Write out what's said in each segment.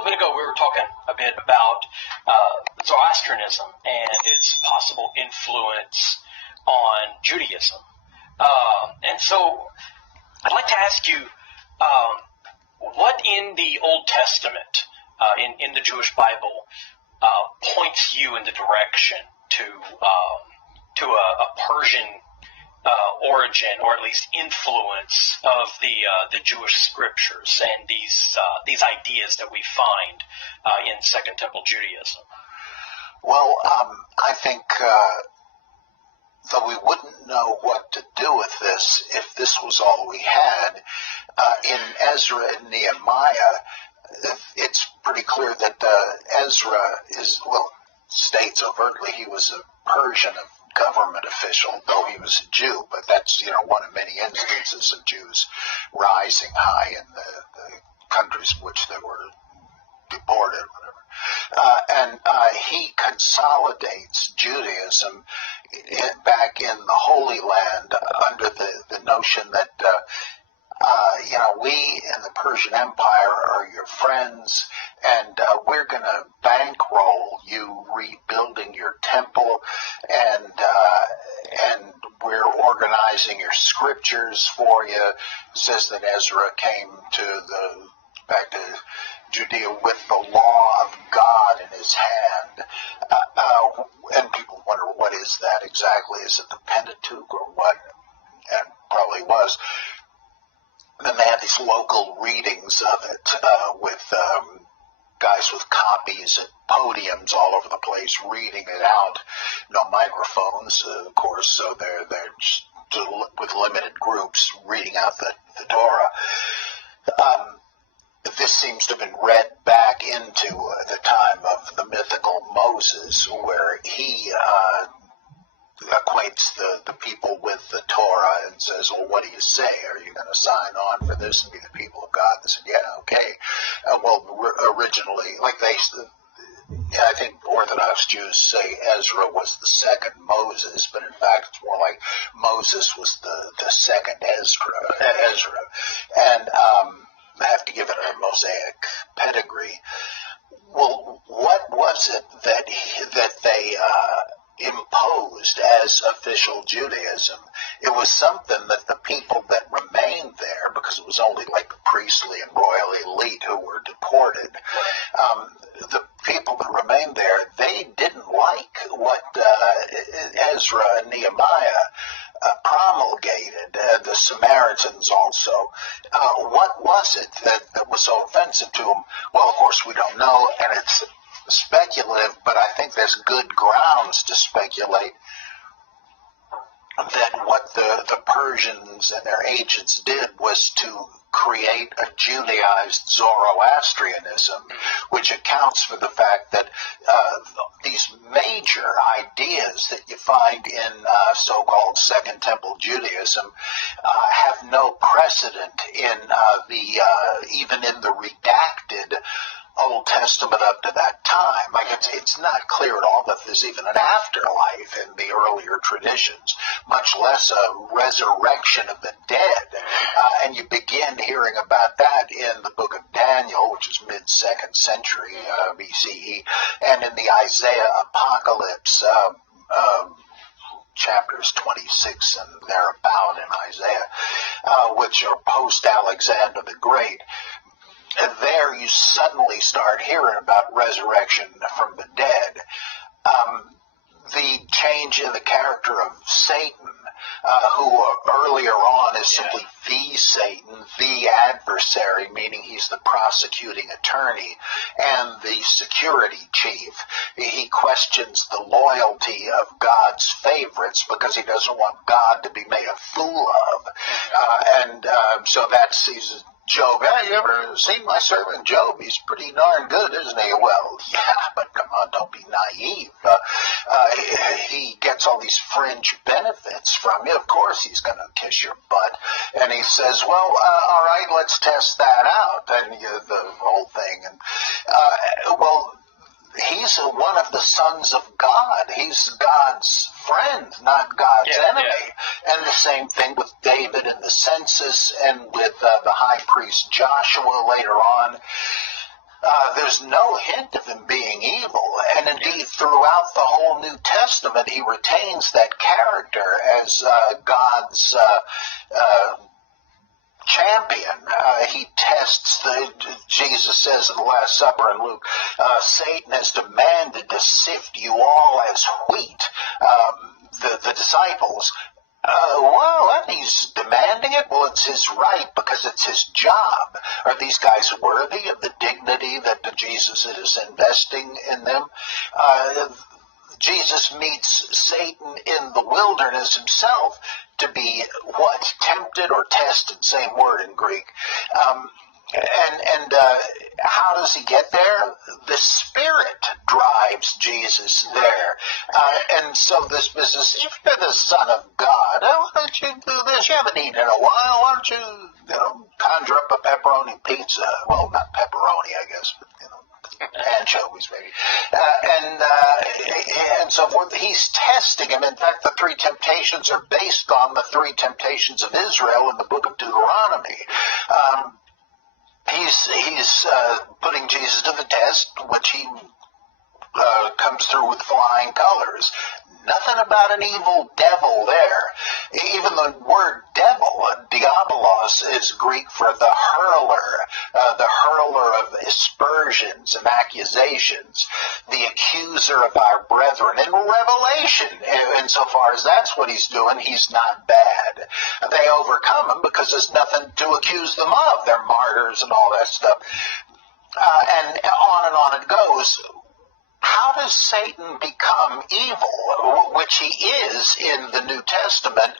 little bit ago we were talking a bit about Zoroastrianism and its possible influence on Judaism. And so I'd like to ask you, what in the Old Testament, in the Jewish Bible, points you in the direction to a Persian origin, or at least influence of the Jewish scriptures and these ideas that we find in Second Temple Judaism? Well, I think though we wouldn't know what to do with this if this was all we had, in Ezra and Nehemiah, it's pretty clear that Ezra states overtly he was a Persian government official, though he was a Jew, but that's, one of many instances of Jews rising high in the countries in which they were deported, whatever. And he consolidates Judaism back in the Holy Land under the notion that we in the Persian Empire are your friends, and we're going to bankroll you rebuilding your temple, and we're organizing your scriptures for you. It says that Ezra came back to Judea with the law of God in his hand. And people wonder, what is that exactly? Is it the Pentateuch or what? And probably was. Then they had these local readings of it with guys with copies at podiums all over the place reading it out. No microphones, of course, so they're just with limited groups reading out the Torah. This seems to have been read back into the time of the mythical Moses, where he acquaints the people with the Torah and says, well, what do you say? Are you going to sign on for this and be the people of God? They said, yeah, okay. Originally, I think Orthodox Jews say Ezra was the second Moses, but in fact it's more like Moses was the second Ezra. And I have to give it a Mosaic pedigree. Well, what was it that they imposed as official Judaism? It was something that the people that remained there, because it was only like the priestly and royal elite who were deported, the people that remained there, they didn't like what Ezra and Nehemiah promulgated, the Samaritans also. What was it that was so offensive to them? Well, of course, we don't know, and it's speculative, but I think there's good grounds to speculate that what the Persians and their agents did was to create a Judaized Zoroastrianism, which accounts for the fact that these major ideas that you find in so-called Second Temple Judaism have no precedent in even in the redacted Old Testament up to that time. It's not clear at all that there's even an afterlife in the earlier traditions, much less a resurrection of the dead. And you begin hearing about that in the book of Daniel, which is mid-2nd century BCE, and in the Isaiah Apocalypse, chapters 26 and thereabout in Isaiah, which are post-Alexander the Great. And there you suddenly start hearing about resurrection from the dead. The change in the character of Satan, who earlier on is simply the Satan, the adversary, meaning he's the prosecuting attorney and the security chief. He questions the loyalty of God's favorites because he doesn't want God to be made a fool of. So that sees Job. Hey, you ever seen my servant Job? He's pretty darn good, isn't he? Well, yeah, but come on, don't be naive. He gets all these fringe benefits from you. Of course he's going to kiss your butt. And he says, well, all right, let's test that out. And the whole thing. And he's one of the sons of God. He's God's friend, not God's enemy. Yeah. And the same thing with David in the census and with the high priest Joshua later on. there's no hint of him being evil. And indeed, throughout the whole New Testament, he retains that character as God's champion. He tests Jesus says in the Last Supper in Luke, Satan has demanded to sift you all as wheat. The disciples, well, he's demanding it. Well, it's his right because it's his job. Are these guys worthy of the dignity that Jesus is investing in them? Jesus meets Satan in the wilderness himself to be what? Tempted or tested, same word in Greek. And how does he get there? The Spirit drives Jesus there. And so this business, if you're the Son of God, why don't you do this? You haven't eaten in a while. Why don't you, conjure up a pepperoni pizza? Well, not pepperoni, I guess, but, anchovies maybe, and so forth. He's testing him. In fact, the three temptations are based on the three temptations of Israel in the book of Deuteronomy. He's putting Jesus to the test, which he comes through with flying colors. Nothing about an evil devil there. Even the word devil, diabolos, is Greek for the hurler of aspersions and accusations, the accuser of our brethren. In Revelation, insofar as that's what he's doing, he's not bad. They overcome him because there's nothing to accuse them of. They're martyrs and all that stuff. And on it goes. How does Satan become evil, which he is in the New Testament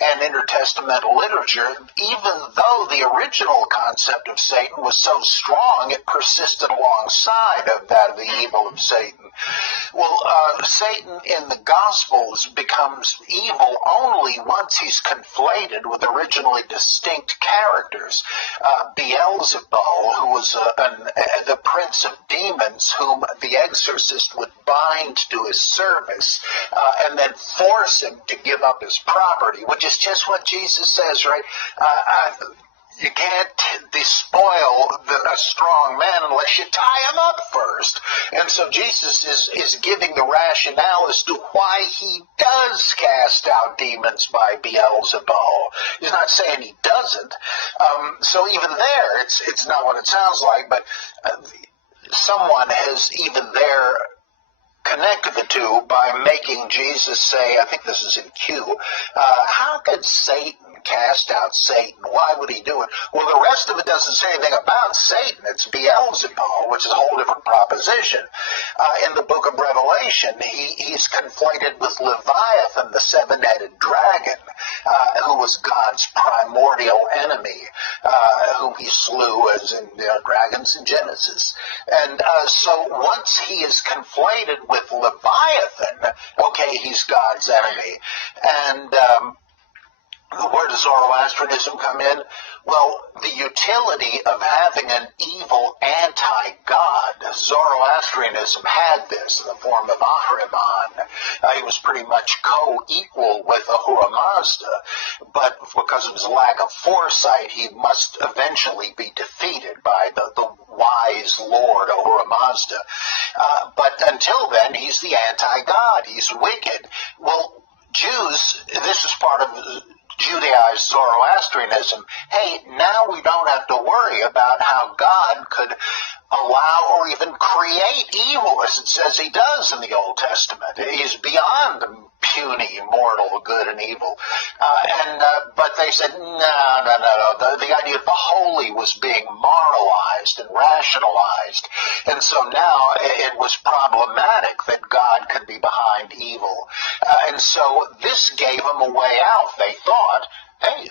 and intertestamental literature, even though the original concept of Satan was so strong, it persisted alongside of that of the evil of Satan? Well, Satan in the Gospels becomes evil only once he's conflated with originally distinct characters. Beelzebul, who was the prince of demons, whom the exorcist would bind to his service and then force him to give up his property, which is just what Jesus says, right? You can't despoil a strong man unless you tie him up first. And so Jesus is giving the rationale as to why he does cast out demons by Beelzebul. He's not saying he doesn't. So even there, it's not what it sounds like, but someone has even there connected the two by making Jesus say, I think this is in Q, how could Satan cast out Satan? Why would he do it? Well, the rest of it doesn't say anything about Satan. It's Beelzebul, which is a whole different proposition. In the book of Revelation, he's conflated with Leviathan, the seven-headed dragon, who was God's primordial enemy, whom he slew as in dragons in Genesis. And so once he is conflated with Leviathan, okay, he's God's enemy. And where does Zoroastrianism come in? Well, the utility of having an evil anti-God. Zoroastrianism had this in the form of Ahriman. He was pretty much co-equal with Ahura Mazda, but because of his lack of foresight, he must eventually be defeated by the wise Lord Ahura Mazda. But until then, he's the anti-God. He's wicked. Well, Jews, this is part of Judaized Zoroastrianism. Hey, now we don't have to worry about how God could allow or even create evil, as it says he does in the Old Testament. He's beyond puny, mortal, good and evil. But they said, no. The idea of the holy was being moralized and rationalized. And so now it was problematic that God could be behind evil. And so this gave them a way out. They thought, hey,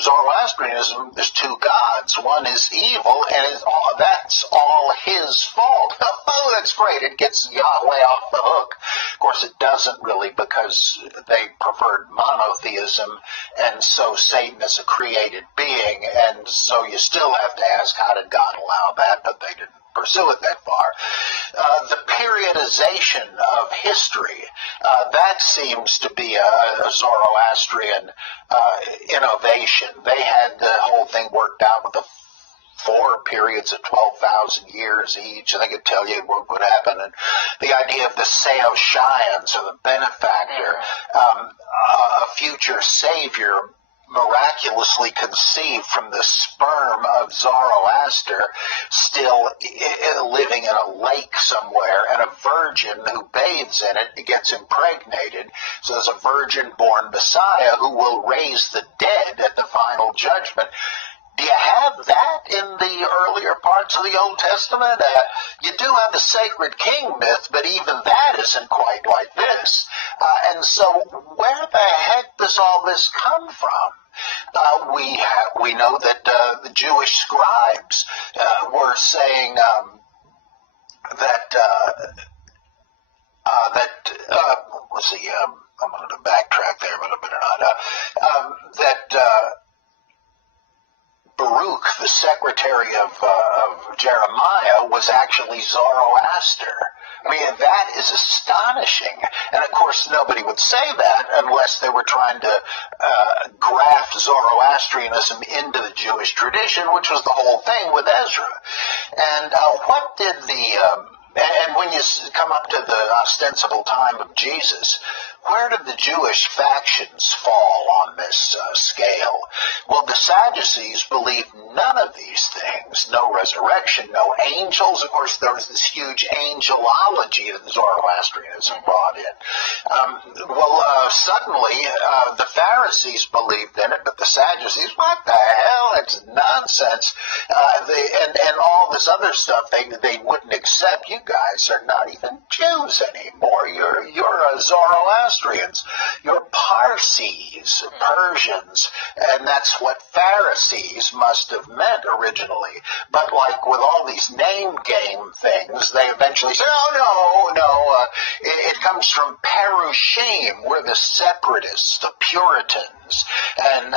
Zoroastrianism, there's two gods. One is evil, and that's all his fault. Oh, that's great. It gets Yahweh off the hook. Of course, it doesn't really, because they preferred monotheism, and so Satan is a created being, and so you still have to ask, how did God allow that? But they didn't pursue it that far. The periodization of history, that seems to be a Zoroastrian innovation. They had the whole thing worked out with the 4 periods of 12,000 years each, and they could tell you what would happen. And the idea of the Seoshayans, or the benefactor, a future savior, miraculously conceived from the sperm of Zoroaster, still living in a lake somewhere, and a virgin who bathes in it gets impregnated. So there's a virgin-born Messiah who will raise the dead at the final judgment. Do you have that in the earlier parts of the Old Testament? You do have the sacred king myth, but even that isn't quite like this. And so where the heck does all this come from? We know that the Jewish scribes were saying let's see, I'm going to backtrack there, but I better not. That Baruch, the secretary of Jeremiah, was actually Zoroaster. I mean, that is astonishing. And, of course, nobody would say that unless they were trying to graft Zoroastrianism into the Jewish tradition, which was the whole thing with Ezra. And what did and when you come up to the ostensible time of Jesus, where did the Jewish factions fall on this scale? Well, the Sadducees believed none of these things. No resurrection, no angels. Of course, there was this huge angelology that Zoroastrianism brought in. Suddenly, the Pharisees believed in it, but the Sadducees, what the hell? It's nonsense. And all this other stuff they wouldn't accept. You guys are not even Jews anymore. You're Zoroastrians. You're Parsees, Persians, and that's what Pharisees must have meant originally. But like with all these name game things, they eventually say, oh, no, it comes from Perushim. We're the separatists, the Puritans. And,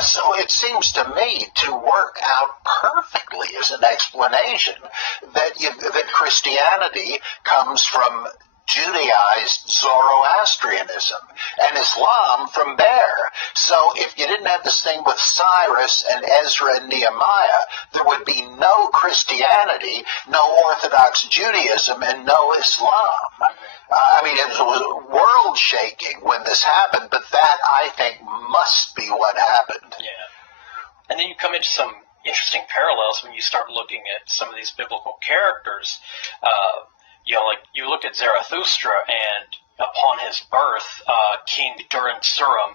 so it seems to me to work out perfectly as an explanation that Christianity comes from Judaized Zoroastrianism and Islam from there. So if you didn't have this thing with Cyrus and Ezra and Nehemiah, there would be no Christianity, no Orthodox Judaism, and no Islam. It was world-shaking when this happened, but that, I think, must be what happened. Yeah. And then you come into some interesting parallels when you start looking at some of these biblical characters. You look at Zarathustra, and upon his birth, King Durin-Surum,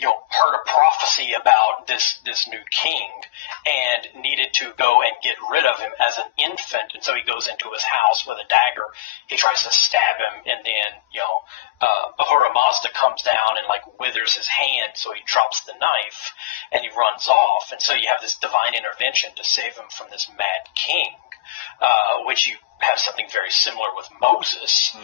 heard a prophecy about this new king and needed to go and get rid of him as an infant. And so he goes into his house with a dagger. He tries to stab him, and then, Ahura Mazda comes down and withers his hand, so he drops the knife and he runs off. And so you have this divine intervention to save him from this mad king, which you have something very similar with Moses.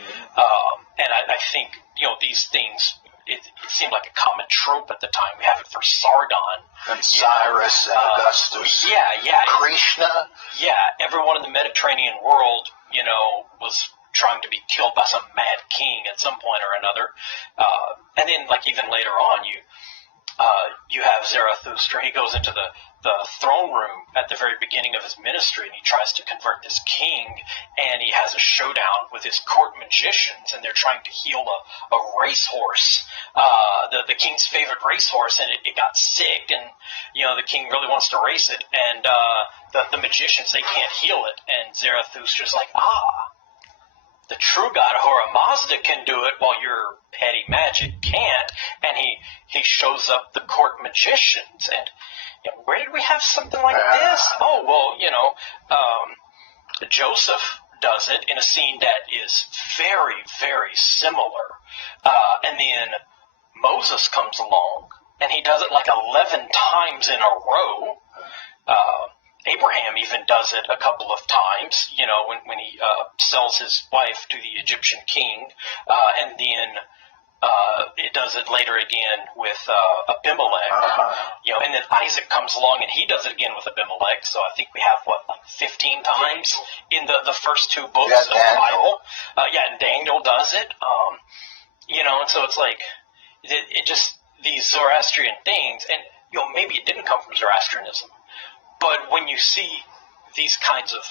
And I think, these things, it seemed like a common trope at the time. We have it for Sargon. And Cyrus and Augustus. Yeah. Krishna. Yeah, everyone in the Mediterranean world, was trying to be killed by some mad king at some point or another. And then, even later on, you have Zarathustra. He goes into the throne room at the very beginning of his ministry, and he tries to convert this king, and he has a showdown with his court magicians, and they're trying to heal a racehorse, the king's favorite racehorse, and it got sick, and the king really wants to race it, and the magicians, they can't heal it, and Zarathustra's like, the true God, Ahura Mazda, can do it while your petty magic can't. And he shows up the court magicians. And where did we have something like this? Joseph does it in a scene that is very, very similar. And then Moses comes along, and he does it 11 times in a row. Abraham even does it a couple of times, when he sells his wife to the Egyptian king, and then it does it later again with Abimelech, and then Isaac comes along and he does it again with Abimelech. So I think we have 15 times in the first two books of the Bible. And Daniel does it. And so it's it just these Zoroastrian things, and maybe it didn't come from Zoroastrianism. But when you see these kinds of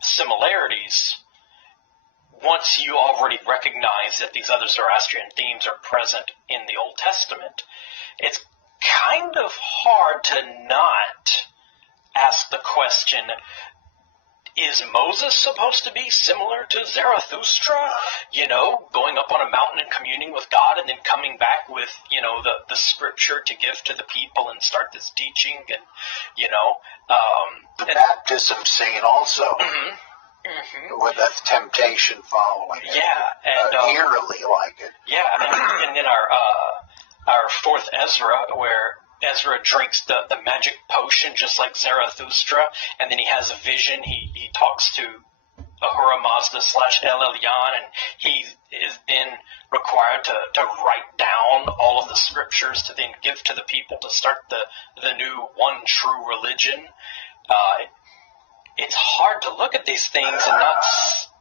similarities, once you already recognize that these other Zoroastrian themes are present in the Old Testament, it's kind of hard to not ask the question, is Moses supposed to be similar to Zarathustra? Going up on a mountain and communing with God and then coming back with, the scripture to give to the people and start this teaching and, the baptism scene also. With that temptation following it. Yeah. And eerily like it. Yeah. And then our fourth Ezra, where Ezra drinks the magic potion just like Zarathustra, and then he has a vision. He talks to Ahura Mazda / El Elyon, and he is then required to write down all of the scriptures to then give to the people to start the new one true religion. It's hard to look at these things and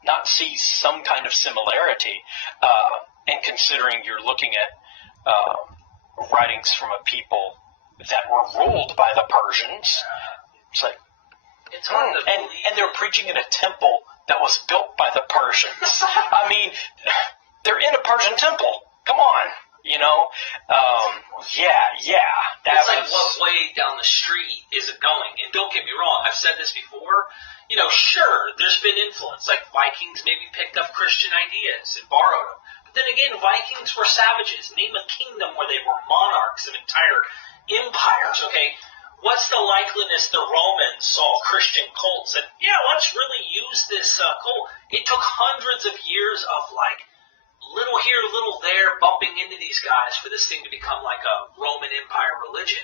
not see some kind of similarity, and considering you're looking at writings from a people that were ruled by the Persians. It's like, it's hard to believe. And they're preaching in a temple that was built by the Persians. I mean, they're in a Persian temple. Come on, It's like, what way down the street is it going? And don't get me wrong, I've said this before. Sure, there's been influence. Like Vikings maybe picked up Christian ideas and borrowed them. But then again, Vikings were savages. Name a kingdom where they were monarchs of entire empires, okay? What's the likeliness the Romans saw Christian cults and, let's really use this cult. It took hundreds of years of little here, little there, bumping into these guys for this thing to become like a Roman Empire religion.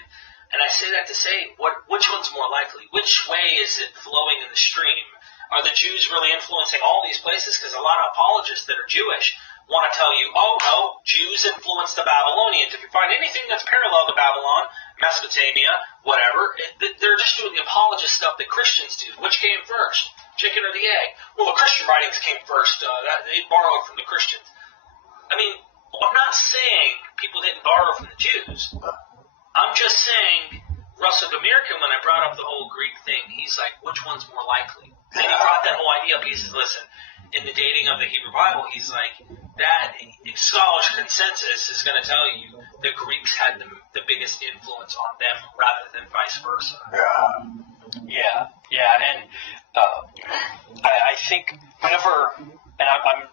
And I say that to say, which one's more likely? Which way is it flowing in the stream? Are the Jews really influencing all these places? Because a lot of apologists that are Jewish want to tell you, oh no, Jews influenced the Babylonians. If you find anything that's parallel to Babylon, Mesopotamia, whatever, they're just doing the apologist stuff that Christians do. Which came first, chicken or the egg? Well, the Christian writings came first. They borrowed from the Christians. I mean, I'm not saying people didn't borrow from the Jews. I'm just saying, Russell Demirkin, when I brought up the whole Greek thing, he's like, which one's more likely? And he brought that whole idea up. He says, listen, in the dating of the Hebrew Bible, he's like, that scholarly consensus is going to tell you the Greeks had the biggest influence on them rather than vice versa. Yeah. And I think whenever, and I'm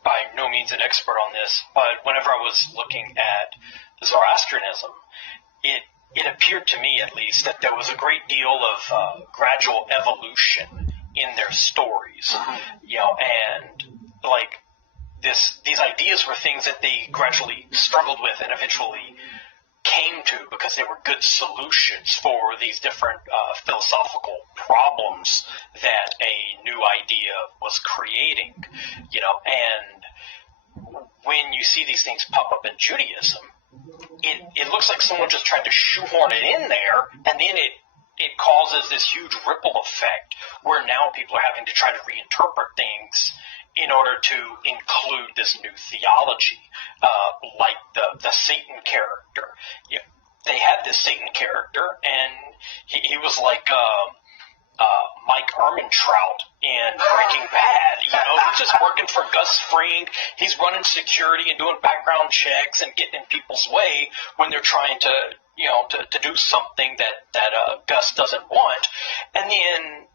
by no means an expert on this, but whenever I was looking at Zoroastrianism, it appeared to me, at least, that there was a great deal of gradual evolution in their stories, and these ideas were things that they gradually struggled with and eventually came to because they were good solutions for these different philosophical problems that a new idea was creating, and when you see these things pop up in Judaism, it looks like someone just tried to shoehorn it in there, and then it causes this huge ripple effect where now people are having to try to reinterpret things in order to include this new theology, like the Satan character. They had this Satan character, and he was like Mike Ehrmantraut in Breaking Bad. He's just working for Gus Fring. He's running security and doing background checks and getting in people's way when they're trying to do something that Gus doesn't want. And then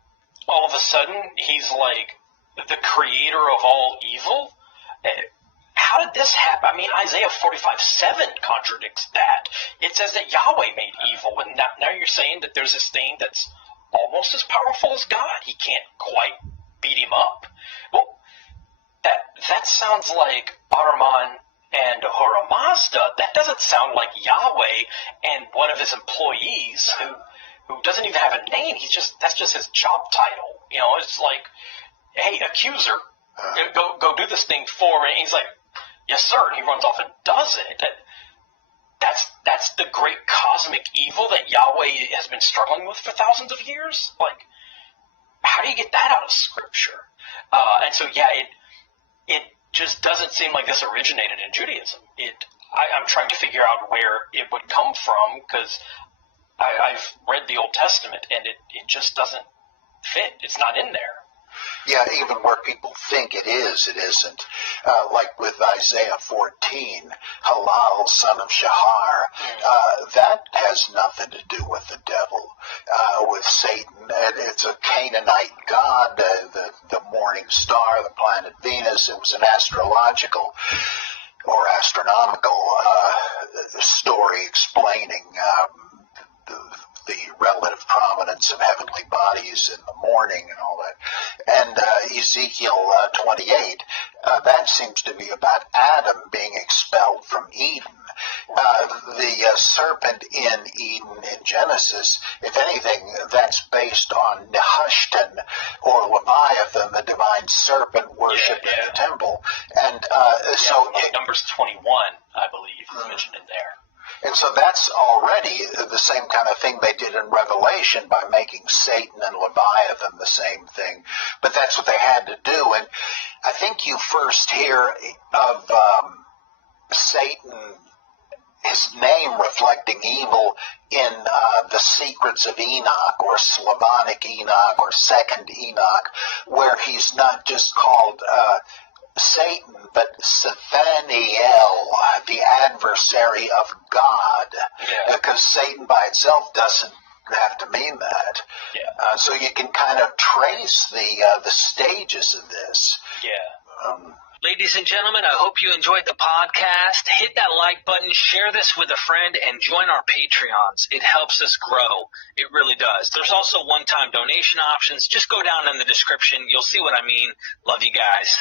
all of a sudden, he's like the creator of all evil. How did this happen? I mean, Isaiah 45:7 contradicts that. It says that Yahweh made evil, and now you're saying that there's this thing that's almost as powerful as God. He can't quite beat him up. Well, that sounds like Ahriman and Ahura Mazda. That doesn't sound like Yahweh and one of his employees who doesn't even have a name. That's just his job title. It's like, hey, accuser, go do this thing for me. And he's like, yes, sir. And he runs off and does it. That's the great cosmic evil that Yahweh has been struggling with for thousands of years. Like, how do you get that out of Scripture? And so, it just doesn't seem like this originated in Judaism. I'm trying to figure out where it would come from, because I've read the Old Testament, and it just doesn't fit. It's not in there. Yeah, even where people think it is, it isn't. Like with Isaiah 14, Halal, son of Shahar, that has nothing to do with the devil, with Satan. It's a Canaanite god, the morning star, the planet Venus. It was an astrological or astronomical story explaining the relative prominence of heavenly bodies in the morning and all that. And Ezekiel 28, that seems to be about Adam being expelled from Eden. The serpent in Eden in Genesis, if anything, that's based on Nehushtan or Leviathan, the divine serpent worship in the temple. And so Numbers 21, I believe, is mentioned in there. And so that's already the same kind of thing they did in Revelation by making Satan and Leviathan the same thing. But that's what they had to do. And I think you first hear of Satan, his name reflecting evil, in the Secrets of Enoch or Slavonic Enoch or Second Enoch, where he's not just called Satan, but Sathaniel, the adversary of God, because Satan by itself doesn't have to mean that. Yeah. So you can kind of trace the stages of this. Yeah. Ladies and gentlemen, I hope you enjoyed the podcast. Hit that like button, share this with a friend, and join our Patreons. It helps us grow. It really does. There's also one-time donation options. Just go down in the description. You'll see what I mean. Love you guys.